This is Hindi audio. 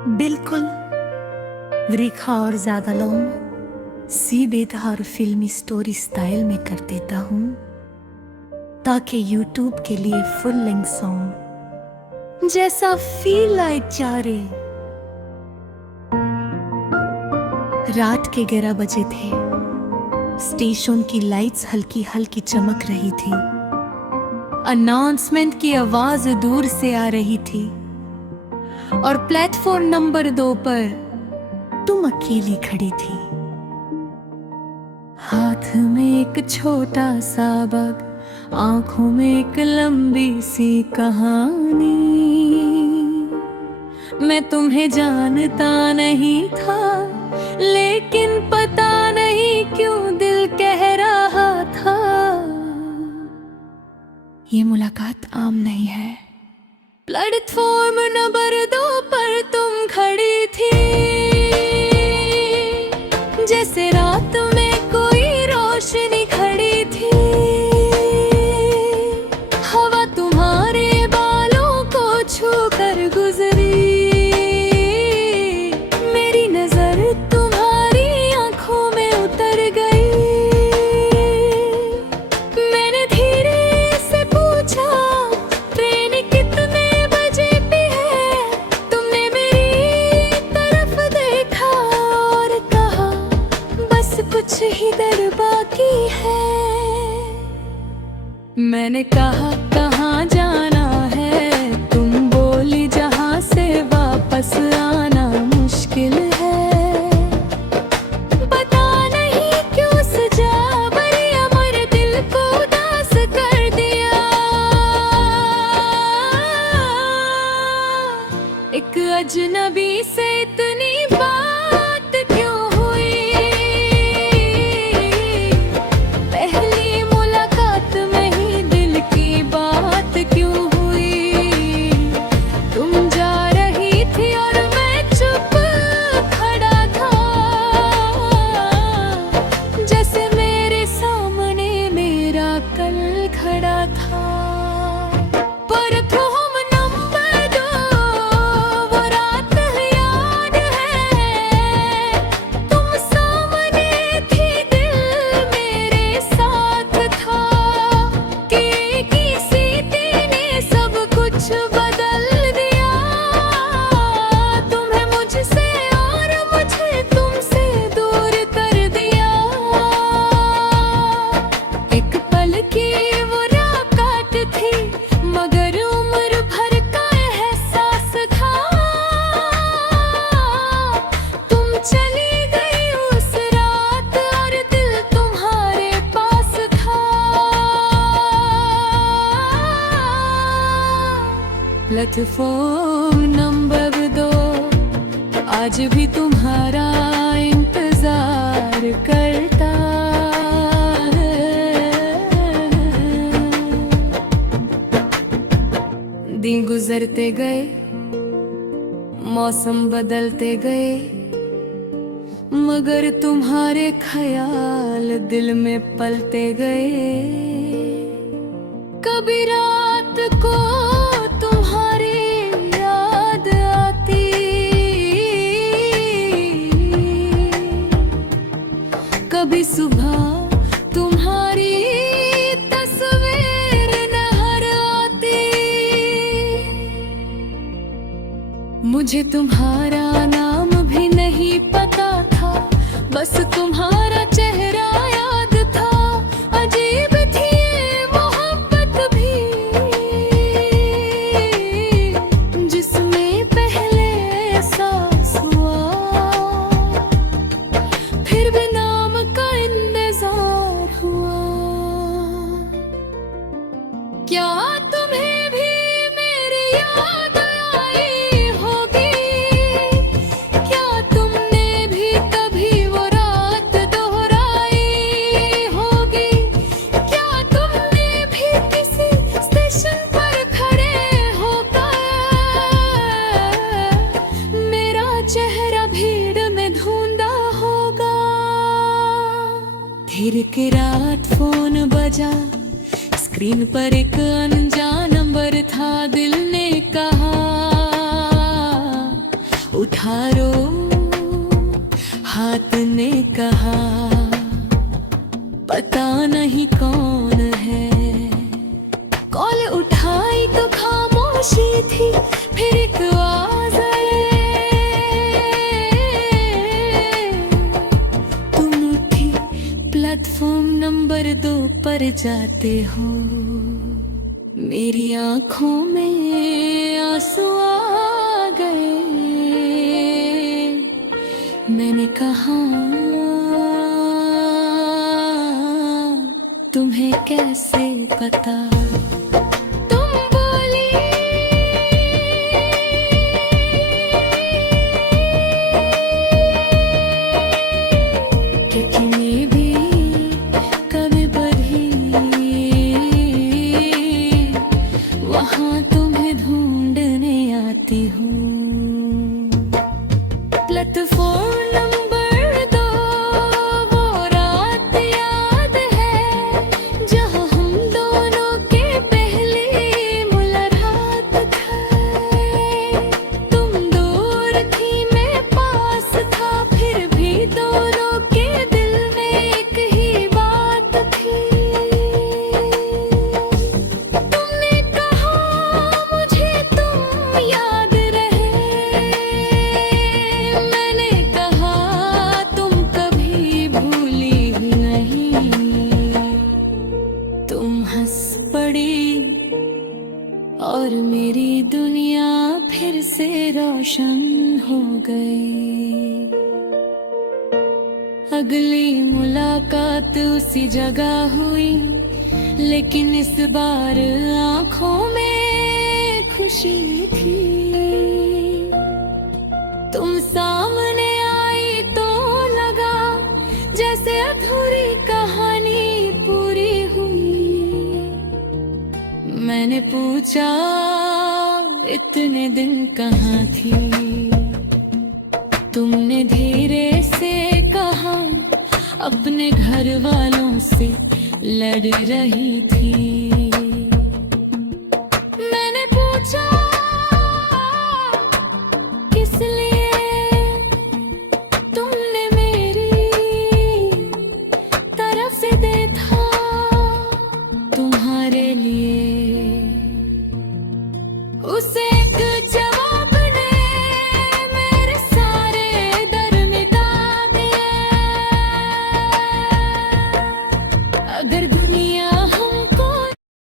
बिल्कुल। रेखा और ज्यादा लॉन्ग सीधे और फिल्मी स्टोरी स्टाइल में कर देता हूँ, ताकि यूट्यूब के लिए फुल लेंथ सॉन्ग जैसा फील लाइक जा रे। रात के 11 बजे थे। स्टेशन की लाइट्स हल्की हल्की चमक रही थी। अनाउंसमेंट की आवाज दूर से आ रही थी और प्लेटफॉर्म नंबर 2 पर तुम अकेली खड़ी थी, हाथ में एक छोटा सा बग, आंखों में एक लंबी सी कहानी। मैं तुम्हें जानता नहीं था, लेकिन पता नहीं क्यों दिल कह रहा था, ये मुलाकात आम नहीं है। प्लेटफॉर्म नंबर 2 पर तुम खड़ी थी, जैसे रात में कोई रोशनी खड़ी थी। हवा तुम्हारे बालों को छू कर गुजरी, मेरी नजर तुम्हारी आंखों में उतर गई। मैंने धीरे से पूछा, ट्रेन कितने बजे भी है? तुमने मेरी तरफ देखा और कहा, बस कुछ ही देर बाकी है। मैंने कहा कहाँ जाना है? तुम बोली जहाँ से वापस आना मुश्किल है। पता नहीं क्यों सजा बरिया मेरे दिल को उदास कर दिया। एक अजनबी से इतनी बात क्यों हुई? पहली मुलाकात में ही दिल की बात क्यों हुई? तुम जा रही थी और मैं चुप खड़ा था, जैसे मेरे सामने मेरा कल खड़ा था। पर तुम नंबर 2, वो रात याद है? तुम सामने थी, दिल मेरे साथ था, कि किसी ने सब कुछ बदल दिया। तुम्हें मुझसे और मुझे तुमसे दूर कर दिया। एक पल की वो रात थी, मगर उम्र भर का एहसास था। तुम चली गई उस रात और दिल तुम्हारे पास था। प्लेटफॉर्म नंबर 2 आज भी तुम्हारा इंतजार करता है। दिन गुजरते गए, मौसम बदलते गए, मगर तुम्हारे ख्याल दिल में पलते गए। कभी रात को तुम्हारी याद आती, कभी सुबह तुम्हारी तस्वीर नजर आती। मुझे तुम्हारा नाम भी नहीं पता था, बस तुम्हारा चेहरा याद था। अजीब थी ये मोहब्बत भी, जिसमें पहले एहसास हुआ, फिर भी नाम का इंतजार हुआ। क्या तुम्हें भी मेरी याद आई होगी? क्या तुमने भी कभी वो रात दोहराई होगी? क्या तुमने भी किसी स्टेशन पर खड़े होकर मेरा चेहरा भीड़ में ढूंढा होगा? फिर के रात फोन बजा, स्क्रीन पर एक अनजान नंबर था। दिल ने कहा, उठा संभारो, हाथ ने कहा पता नहीं कौन है। कॉल उठाई तो खामोशी थी, फिर एक आवाज आई, तुम उठी प्लेटफॉर्म नंबर 2 पर जाते हो। मेरी आंखों में आंसू आ गए, मैंने कहा तुम्हें कैसे पता। तुम बोली कि मैं भी कभी बढ़ी वहां तुम्हें ढूंढने आती हूँ। प्लेटफॉर्म नंबर 2 वो रात याद है, जहाँ हम दोनों के पहली मुलाकात थे। तुम दूर थी, मैं पास था, फिर भी दोनों के दिल में एक ही बात थी। तुमने कहा मुझे तुम याद रहे, मैंने कहा तुम कभी भूली ही नहीं। तुम हंस पड़ी और मेरी दुनिया फिर से रोशन हो गई। अगली मुलाकात उसी जगह हुई, लेकिन इस बार आंखों में खुशी थी। तुम सामने आई तो लगा जैसे अधूरी कहानी पूरी हुई। मैंने पूछा इतने दिन कहाँ थी, तुमने धीरे से कहा अपने घर वालों से लड़ रही थी।